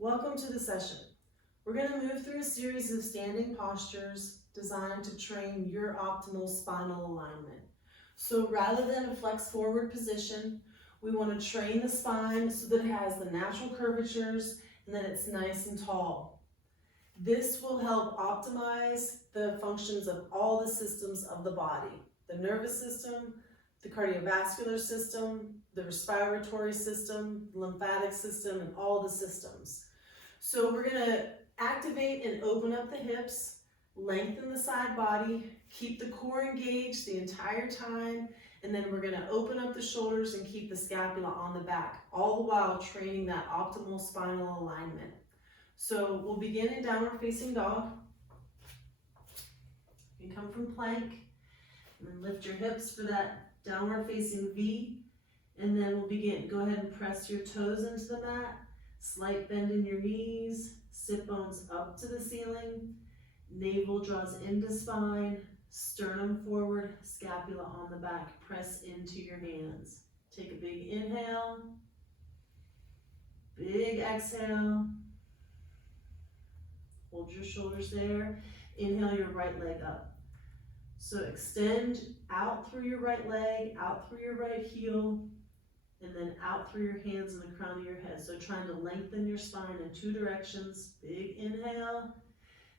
Welcome to the session. We're going to move through a series of standing postures designed to train your optimal spinal alignment. So rather than a flex forward position, we want to train the spine so that it has the natural curvatures and that it's nice and tall. This will help optimize the functions of all the systems of the body: the nervous system, the cardiovascular system, the respiratory system, the lymphatic system, and all the systems. So we're going to activate and open up the hips, lengthen the side body, keep the core engaged the entire time, and then we're going to open up the shoulders and keep the scapula on the back, all the while training that optimal spinal alignment. So we'll begin in downward facing dog. You can come from plank, and then lift your hips for that downward facing V, and then we'll begin. Go ahead and press your toes into the mat. Slight bend in your knees, sit bones up to the ceiling, navel draws into spine, sternum forward, scapula on the back. Press into your hands. Take a big inhale, big exhale. Hold your shoulders there. Inhale your right leg up. So extend out through your right leg, out through your right heel, and then out through your hands and the crown of your head. So trying to lengthen your spine in two directions. Big inhale,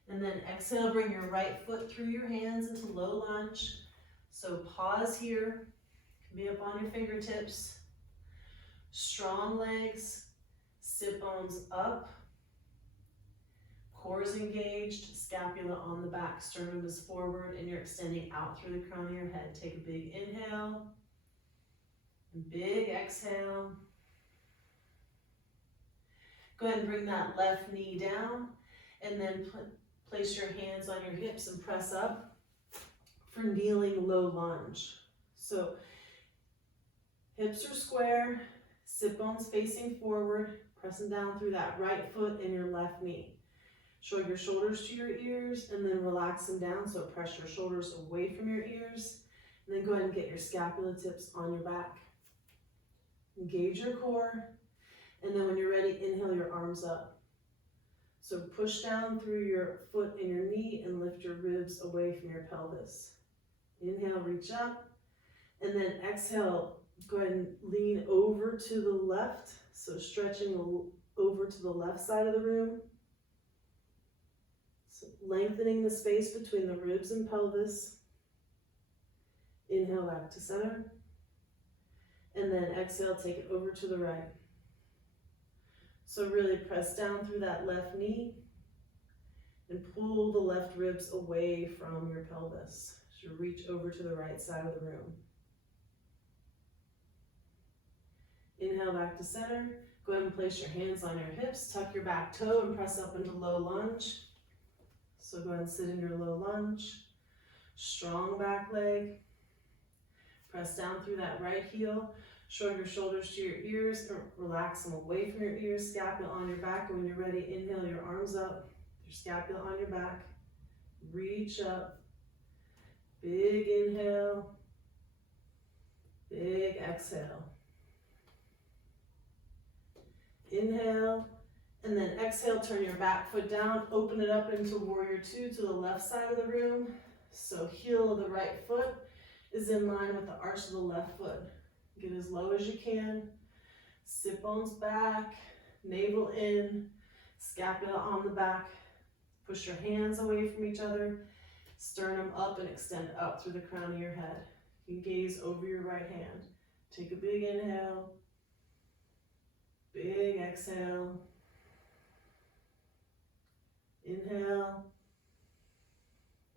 and then exhale, bring your right foot through your hands into low lunge. So pause here, can be up on your fingertips. Strong legs, sit bones up, core is engaged, scapula on the back, sternum is forward, and you're extending out through the crown of your head. Take a big inhale. Big exhale. Go ahead and bring that left knee down, and then place your hands on your hips and press up for kneeling low lunge. So hips are square, sit bones facing forward, pressing down through that right foot and your left knee. Shrug your shoulders to your ears and then relax them down, so press your shoulders away from your ears, and then go ahead and get your scapula tips on your back. Engage your core, and then when you're ready, inhale your arms up. So push down through your foot and your knee and lift your ribs away from your pelvis. Inhale, reach up, and then exhale, go ahead and lean over to the left, so stretching over to the left side of the room. So lengthening the space between the ribs and pelvis. Inhale back to center. And then exhale, take it over to the right. So really press down through that left knee and pull the left ribs away from your pelvis. So reach over to the right side of the room. Inhale back to center. Go ahead and place your hands on your hips, tuck your back toe and press up into low lunge. So go ahead and sit in your low lunge. Strong back leg. Press down through that right heel, shrug your shoulders to your ears, or relax them away from your ears, scapula on your back, and when you're ready, inhale your arms up, your scapula on your back, reach up, big inhale, big exhale. Inhale, and then exhale, turn your back foot down, open it up into warrior two to the left side of the room, so heel of the right foot is in line with the arch of the left foot. Get as low as you can. Sit bones back, navel in, scapula on the back. Push your hands away from each other. Sternum up and extend up through the crown of your head. You can gaze over your right hand. Take a big inhale. Big exhale. Inhale.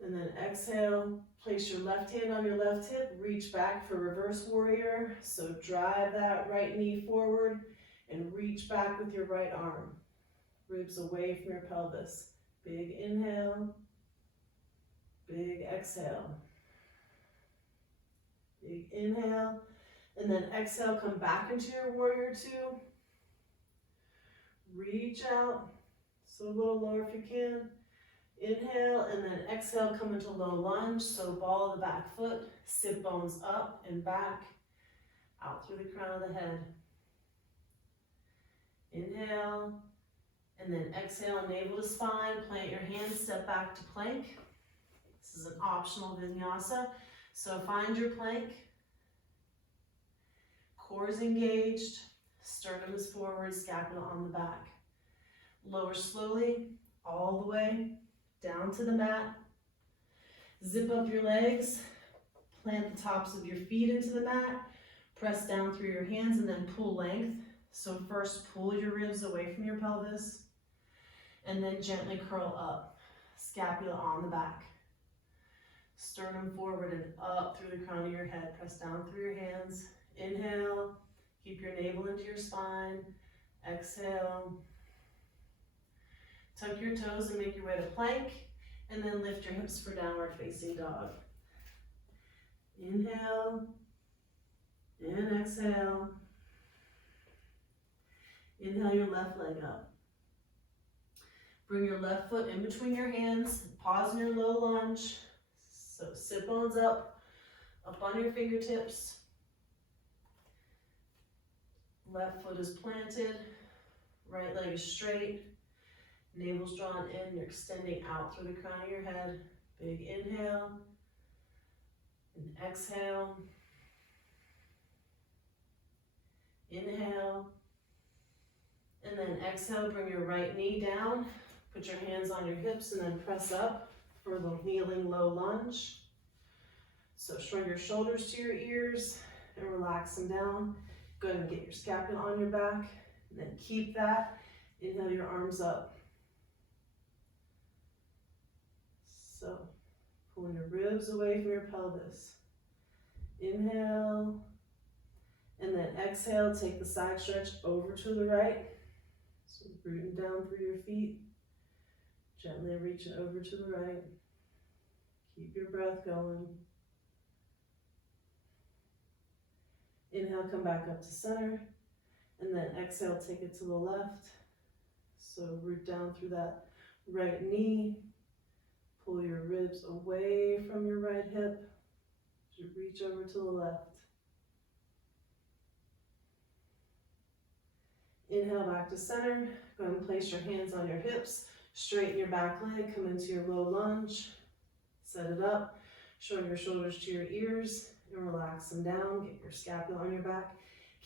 And then exhale. Place your left hand on your left hip, reach back for reverse warrior. So drive that right knee forward and reach back with your right arm. Ribs away from your pelvis. Big inhale, big exhale. Big inhale, and then exhale, come back into your warrior two. Reach out, so a little lower if you can. Inhale, and then exhale, come into low lunge, so ball of the back foot, sit bones up and back, out through the crown of the head. Inhale, And then exhale, navel to spine, plant your hands, step back to plank. This is an optional vinyasa. So find your plank. Core is engaged, sternum is forward, scapula on the back. Lower slowly, all the way down to the mat. Zip up your legs, plant the tops of your feet into the mat, press down through your hands and then pull length. So first pull your ribs away from your pelvis and then gently curl up, scapula on the back. Sternum forward and up through the crown of your head, press down through your hands. Inhale, keep your navel into your spine. Exhale. Tuck your toes and make your way to plank, and then lift your hips for downward facing dog. Inhale, and exhale. Inhale your left leg up. Bring your left foot in between your hands, pause in your low lunge. So sit bones up on your fingertips. Left foot is planted, right leg is straight. Navel's drawn in, you're extending out through the crown of your head. Big inhale, and exhale. Inhale, and then exhale, bring your right knee down. Put your hands on your hips and then press up for the kneeling low lunge. So shrug your shoulders to your ears and relax them down. Go ahead and get your scapula on your back, and then keep that. Inhale your arms up. So, pulling your ribs away from your pelvis. Inhale, and then exhale, take the side stretch over to the right. So rooting down through your feet, gently reaching over to the right. Keep your breath going. Inhale, come back up to center, and then exhale, take it to the left. So root down through that right knee. Pull your ribs away from your right hip. You reach over to the left. Inhale back to center. Go ahead and place your hands on your hips. Straighten your back leg. Come into your low lunge. Set it up. Shrug your shoulders to your ears and relax them down. Get your scapula on your back.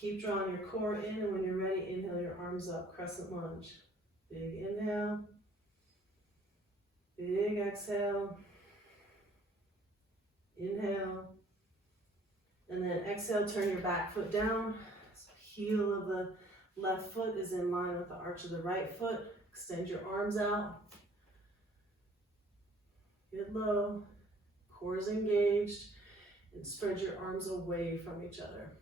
Keep drawing your core in, and when you're ready, inhale your arms up. Crescent lunge. Big inhale. Big exhale. Inhale. And then exhale, turn your back foot down. So heel of the left foot is in line with the arch of the right foot. Extend your arms out. Get low. Core is engaged. And spread your arms away from each other.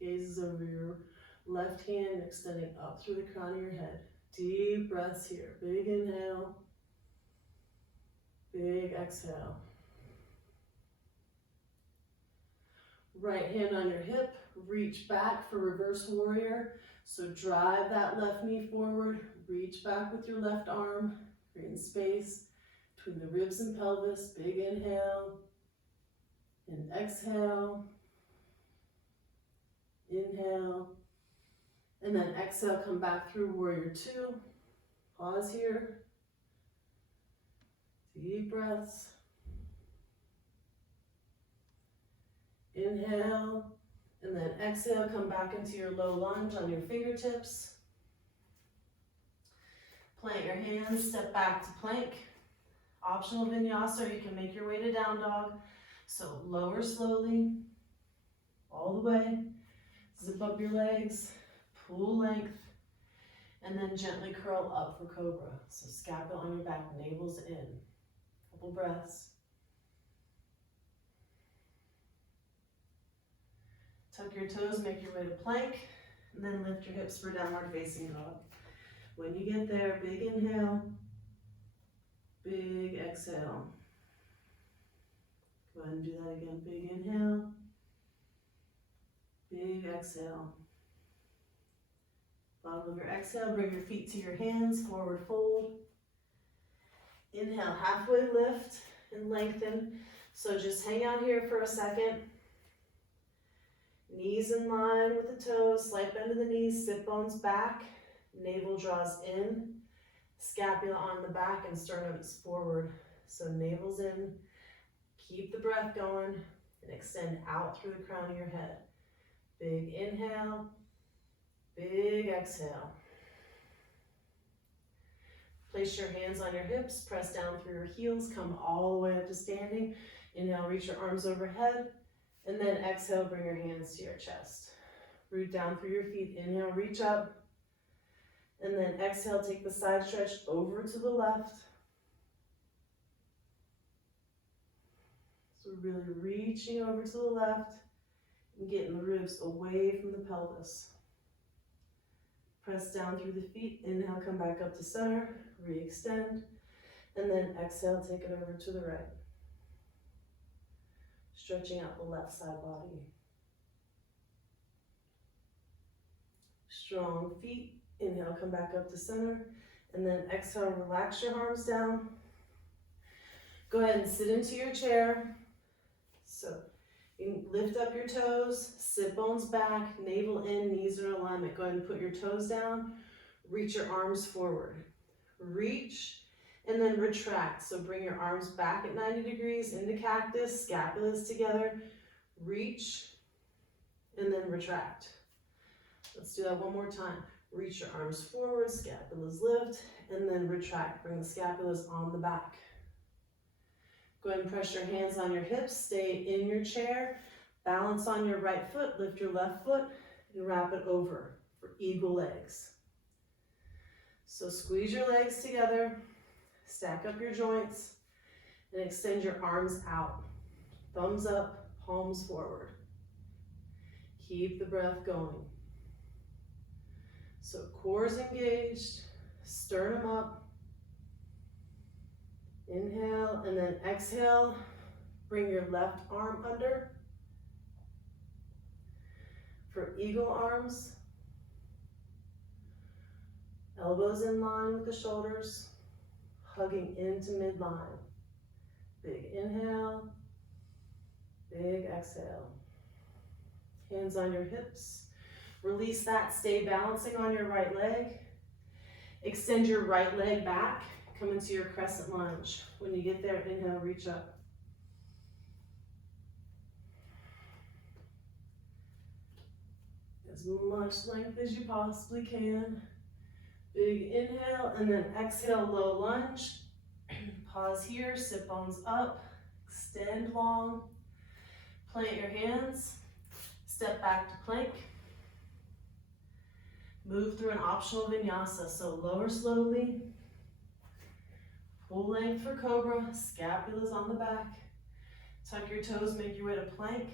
Gaze over your left hand, extending up through the crown of your head. Deep breaths here. Big inhale. Big exhale. Right hand on your hip, reach back for reverse warrior. So drive that left knee forward, reach back with your left arm, creating space between the ribs and pelvis. Big inhale and exhale. Inhale, and then exhale, come back through warrior two. Pause here. Deep breaths. Inhale, and then exhale, come back into your low lunge on your fingertips. Plant your hands, step back to plank. Optional vinyasa, or you can make your way to down dog. So lower slowly, all the way. Zip up your legs, pull length, and then gently curl up for cobra. So scapula on your back, navel's in. Couple breaths. Tuck your toes, make your way to plank, and then lift your hips for downward facing dog. When you get there, big inhale, big exhale. Go ahead and do that again. Big inhale, big exhale. Bottom of your exhale, bring your feet to your hands, forward fold. Inhale, halfway lift and lengthen. So just hang out here for a second. Knees in line with the toes, slight bend of the knees, sit bones back, navel draws in, Scapula on the back and sternum's forward. So navel's in, keep the breath going, and extend out through the crown of your head. Big inhale, big exhale. Place your hands on your hips, press down through your heels, come all the way up to standing. Inhale, reach your arms overhead, and then exhale, bring your hands to your chest. Root down through your feet, inhale, reach up, and then exhale, take the side stretch over to the left. So really reaching over to the left and getting the ribs away from the pelvis. Press down through the feet, inhale, come back up to center, re-extend, and then exhale, take it over to the right. Stretching out the left side body. Strong feet, inhale, come back up to center, and then exhale, relax your arms down. Go ahead and sit into your chair. So you can lift up your toes, sit bones back, navel in, knees in alignment. Go ahead and put your toes down, reach your arms forward. Reach and then retract. So bring your arms back at 90 degrees into cactus, scapulas together. Reach and then retract. Let's do that one more time. Reach your arms forward, scapulas lift, and then retract. Bring the scapulas on the back. Go ahead and press your hands on your hips, stay in your chair, balance on your right foot, lift your left foot, and wrap it over for eagle legs. So squeeze your legs together, stack up your joints, and extend your arms out. Thumbs up, palms forward. Keep the breath going. So core's engaged, sternum up. Inhale, and then exhale, bring your left arm under for eagle arms. Elbows in line with the shoulders, hugging into midline. Big inhale, big exhale. Hands on your hips. Release that, stay balancing on your right leg. Extend your right leg back. Come into your crescent lunge. When you get there, inhale, reach up. As much length as you possibly can. Big inhale, and then exhale, low lunge. Pause here, sit bones up, extend long. Plant your hands, step back to plank. Move through an optional vinyasa, so lower slowly. Full length for cobra, scapulas on the back. Tuck your toes, make your way to plank.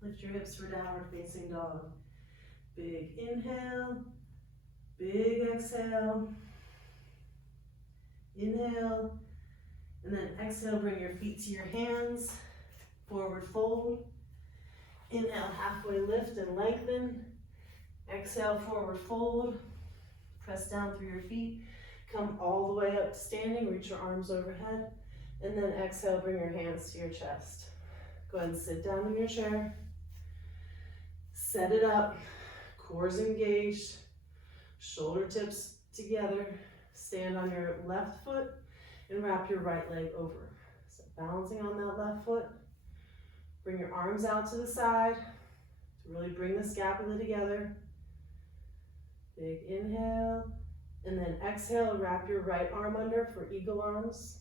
Lift your hips for downward facing dog. Big inhale, big exhale. Inhale, and then exhale, bring your feet to your hands. Forward fold. Inhale, halfway lift and lengthen. Exhale, forward fold. Press down through your feet. Come all the way up to standing, reach your arms overhead, and then exhale, bring your hands to your chest. Go ahead and sit down in your chair. Set it up, core's engaged, shoulder tips together. Stand on your left foot and wrap your right leg over. So balancing on that left foot. Bring your arms out to the side to really bring the scapula together. Big inhale. And then exhale, wrap your right arm under for eagle arms.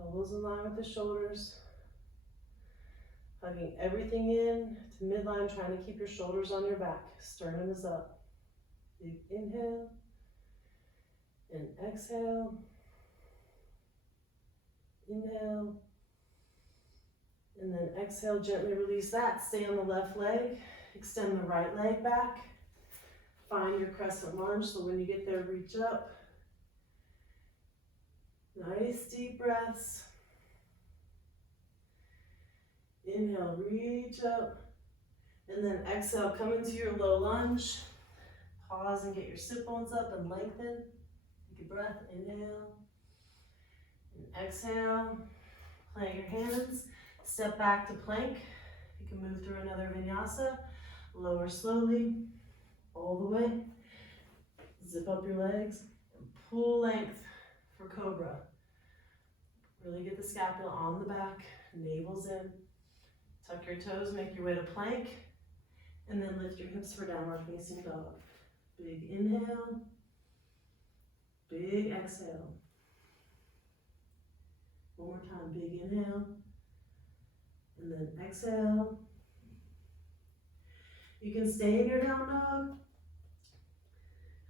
Elbows in line with the shoulders. Hugging everything in to midline, trying to keep your shoulders on your back. Sternum is up. Big inhale. And exhale. Inhale. And then exhale, gently release that. Stay on the left leg. Extend the right leg back. Find your crescent lunge, so when you get there, reach up. Nice deep breaths. Inhale, reach up. And then exhale, come into your low lunge. Pause and get your sit bones up and lengthen. Take a breath, inhale. And exhale. Plant your hands. Step back to plank. You can move through another vinyasa. Lower slowly. All the way. Zip up your legs and pull length for cobra. Really get the scapula on the back, navel's in. Tuck your toes, make your way to plank, and then lift your hips for downward facing dog. Big inhale, big exhale. One more time, big inhale, and then exhale. You can stay in your down dog,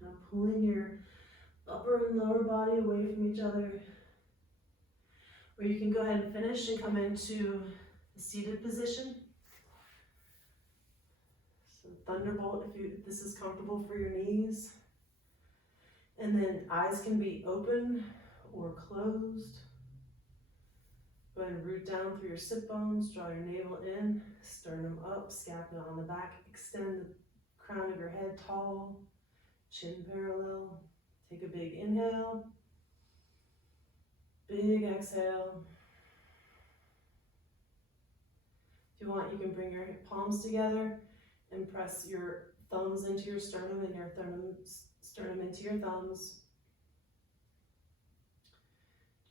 kind of pulling your upper and lower body away from each other. Or you can go ahead and finish and come into the seated position. So thunderbolt if this is comfortable for your knees. And then eyes can be open or closed. Go ahead and root down through your sit bones, draw your navel in, sternum up, scapula on the back, extend the crown of your head tall, chin parallel. Take a big inhale, big exhale. If you want, you can bring your palms together and press your thumbs into your sternum and your sternum into your thumbs.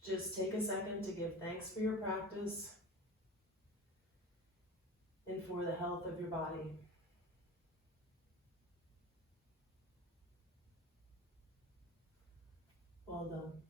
Just take a second to give thanks for your practice and for the health of your body. Well done.